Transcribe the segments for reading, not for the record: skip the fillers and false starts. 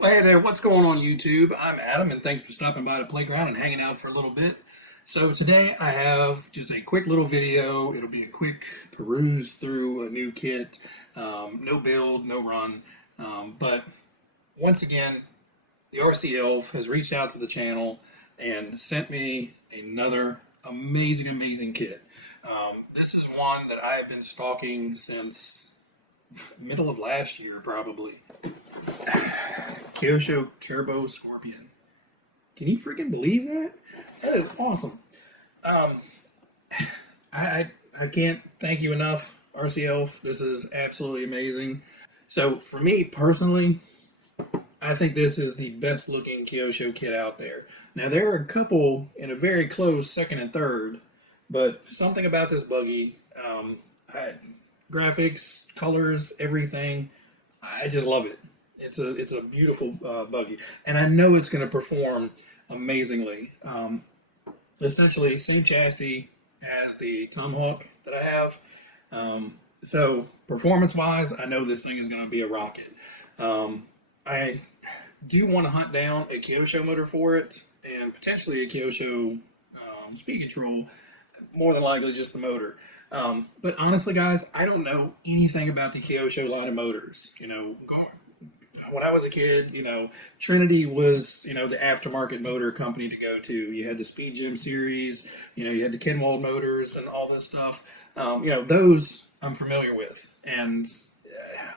Well, hey there, what's going on YouTube? I'm Adam, and thanks for stopping by the playground and hanging out for a little bit. So today I have just a quick little video. It'll be a quick peruse through a new kit. No build, no run. But once again, the RC Elf has reached out to the channel and sent me another amazing kit. This is one that I've been stalking since middle of last year, probably. Kyosho Turbo Scorpion. Can you freaking believe that? That is awesome. Um, I can't thank you enough, RC Elf. This is absolutely amazing. So for me personally, I think this is the best looking Kyosho kit out there. Now there are a couple in a very close second and third, but something about this buggy, graphics, colors, everything, I just love it. It's a beautiful buggy, and I know it's going to perform amazingly. Essentially, same chassis as the Tomahawk that I have. So performance-wise, I know this thing is going to be a rocket. I do want to hunt down a Kyosho motor for it, and potentially a Kyosho speed control. More than likely, just the motor. But honestly, guys, I don't know anything about the Kyosho line of motors. When I was a kid, Trinity was, the aftermarket motor company to go to. You had the Speed Gym series, you had the Kenwold motors and all this stuff. Those I'm familiar with. And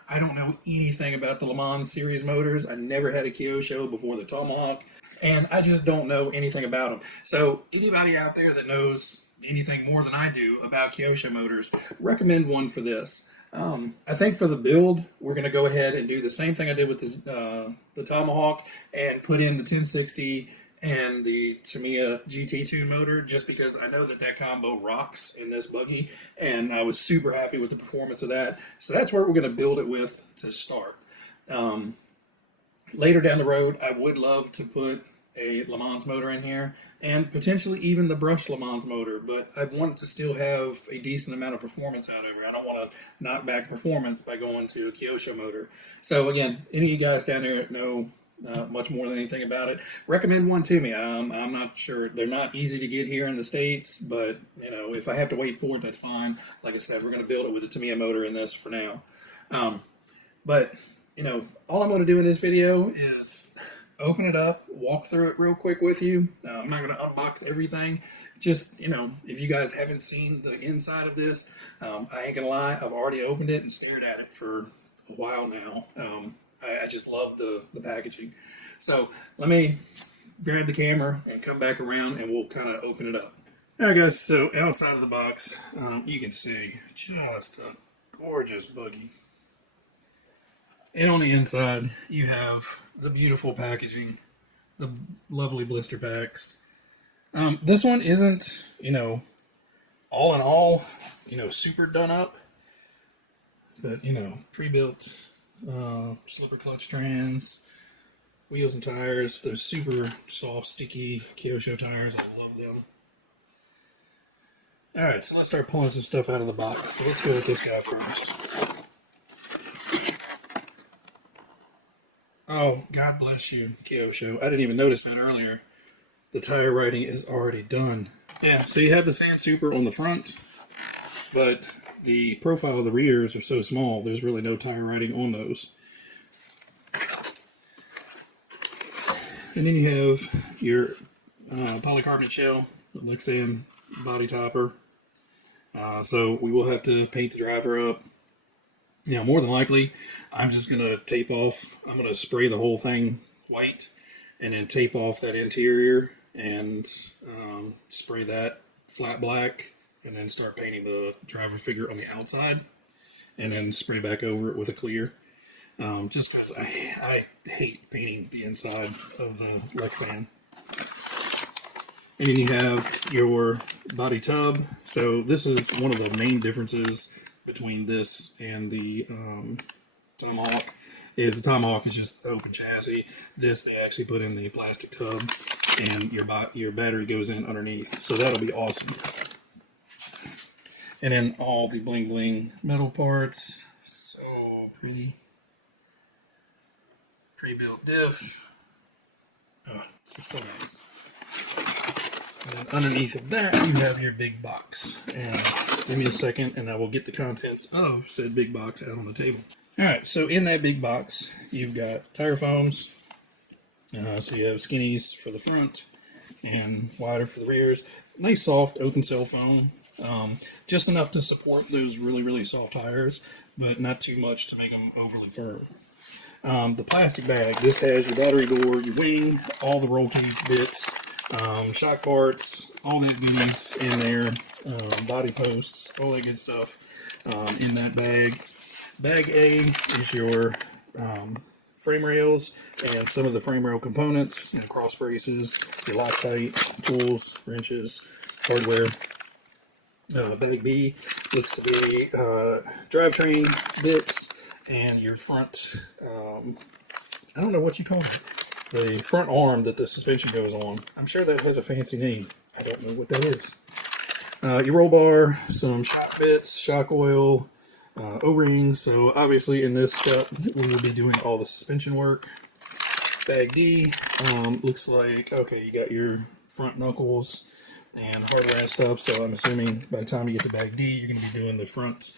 I don't know anything about the Le Mans series motors. I never had a Kyosho before the Tomahawk. And I just don't know anything about them. So anybody out there that knows anything more than I do about Kyosho motors, recommend one for this. I think for the build, we're going to go ahead and do the same thing I did with the Tomahawk and put in the 1060 and the Tamiya GT Tune motor, just because I know that combo rocks in this buggy, and I was super happy with the performance of that. So that's where we're going to build it with to start. Later down the road, I would love to put a Le Mans motor in here, and potentially even the brushed Le Mans motor, but I want to still have a decent amount of performance out of it. I don't want to knock back performance by going to a Kyosho motor. So again, any of you guys down there that know much more than anything about it, recommend one to me. I'm not sure. They're not easy to get here in the States, but if I have to wait for it, that's fine. Like I said, we're going to build it with a Tamiya motor in this for now. But all I'm going to do in this video is open it up, walk through it real quick with you. I'm not going to unbox everything. Just, if you guys haven't seen the inside of this, I ain't going to lie, I've already opened it and stared at it for a while now. I just love the packaging. So let me grab the camera and come back around and we'll kind of open it up. All right, guys, so outside of the box, you can see just a gorgeous buggy. And on the inside, you have the beautiful packaging, the lovely blister packs. This one isn't, all in all, super done up. But, pre-built slipper clutch trans, wheels and tires. Those super soft, sticky Kyosho tires. I love them. Alright, so let's start pulling some stuff out of the box. So let's go with this guy first. Oh, God bless you, Kyosho. I didn't even notice that earlier. The tire writing is already done. Yeah, so you have the Sand Super on the front, but the profile of the rears are so small, there's really no tire writing on those. And then you have your polycarbonate shell, Lexan body topper. So we will have to paint the driver up. More than likely, I'm just going to tape off, I'm going to spray the whole thing white and then tape off that interior and spray that flat black and then start painting the driver figure on the outside and then spray back over it with a clear. Just because I hate painting the inside of the Lexan. And then you have your body tub. So this is one of the main differences between this and the Tomahawk. The Tomahawk is just open chassis. This they actually put in the plastic tub, and your battery goes in underneath. So that'll be awesome. And then all the bling bling metal parts. So pretty pre-built diff. Oh, it's so nice. And underneath of that, you have your big box. And give me a second, and I will get the contents of said big box out on the table. All right, so in that big box, you've got tire foams. So you have skinnies for the front and wider for the rears. Nice soft open cell foam, just enough to support those really soft tires, but not too much to make them overly firm. The plastic bag, this has your battery door, your wing, all the roll cage bits, shock parts, all that goodies in there, body posts, all that good stuff in that bag. Bag A is your frame rails and some of the frame rail components, cross braces, your Loctite, tools, wrenches, hardware. Bag B looks to be drivetrain bits and your front, I don't know what you call it, the front arm that the suspension goes on. I'm sure that has a fancy name. I don't know what that is. Your roll bar, some shock bits, shock oil, O-rings. So obviously in this step we will be doing all the suspension work. Bag D looks like, okay, you got your front knuckles and hardware and stuff, so I'm assuming by the time you get to bag D you're going to be doing the front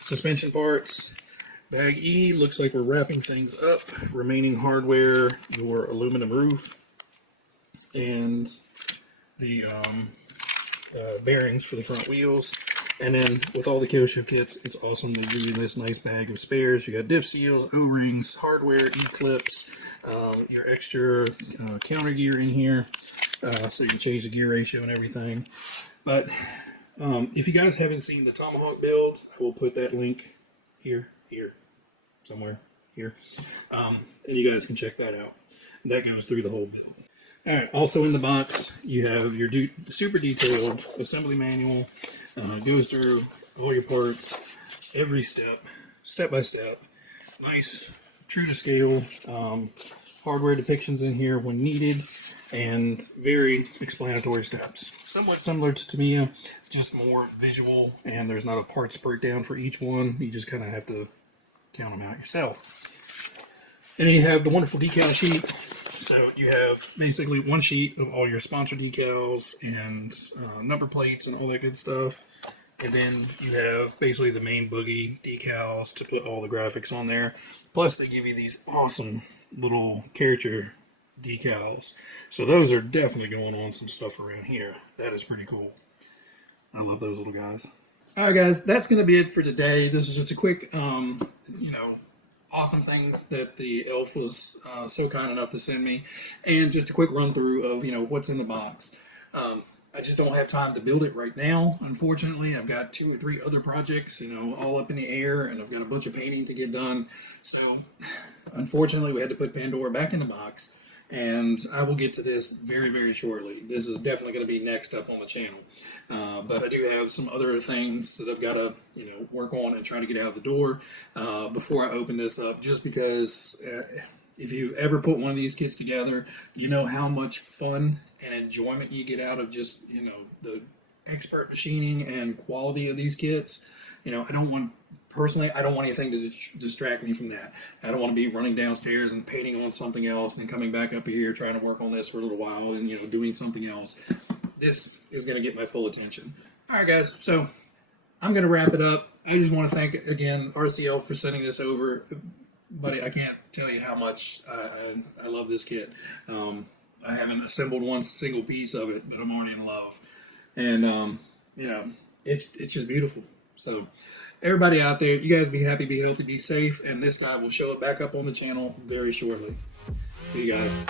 suspension parts. Bag E looks like we're wrapping things up. Remaining hardware, your aluminum roof, and the bearings for the front wheels. And then with all the Kyosho kits, it's awesome to give you this nice bag of spares. You got dip seals, O-rings, hardware, E-clips, your extra counter gear in here, so you can change the gear ratio and everything. But if you guys haven't seen the Tomahawk build, I will put that link here, somewhere here, and you guys can check that out. That goes through the whole build. All right, also in the box, you have your super detailed assembly manual. Goes through all your parts, every step by step. Nice, true to scale, hardware depictions in here when needed, and very explanatory steps. Somewhat similar to Tamiya, just more visual, and there's not a parts breakdown for each one. You just kind of have to count them out yourself. And then you have the wonderful decal sheet. So you have basically one sheet of all your sponsor decals and number plates and all that good stuff. And then you have basically the main Buggy decals to put all the graphics on there. Plus they give you these awesome little character decals. So those are definitely going on some stuff around here. That is pretty cool. I love those little guys. All right, guys, that's going to be it for today. This is just a quick, awesome thing that the elf was so kind enough to send me, and just a quick run through of what's in the box. I just don't have time to build it right now, unfortunately. I've got 2 or 3 other projects, all up in the air, and I've got a bunch of painting to get done. So unfortunately we had to put Pandora back in the box, and I will get to this very shortly. This is definitely going to be next up on the channel. But I do have some other things that I've got to work on and try to get out of the door before I open this up, just because if you've ever put one of these kits together, you know how much fun and enjoyment you get out of just the expert machining and quality of these kits. I don't want anything to distract me from that. I don't want to be running downstairs and painting on something else and coming back up here trying to work on this for a little while and doing something else. This is going to get my full attention. All right, guys, so I'm going to wrap it up. I just want to thank again RCL for sending this over. Buddy, I can't tell you how much I love this kit. I haven't assembled one single piece of it, but I'm already in love. And it's just beautiful. So everybody out there, you guys be happy, be healthy, be safe, and this guy will show it back up on the channel very shortly. See you guys.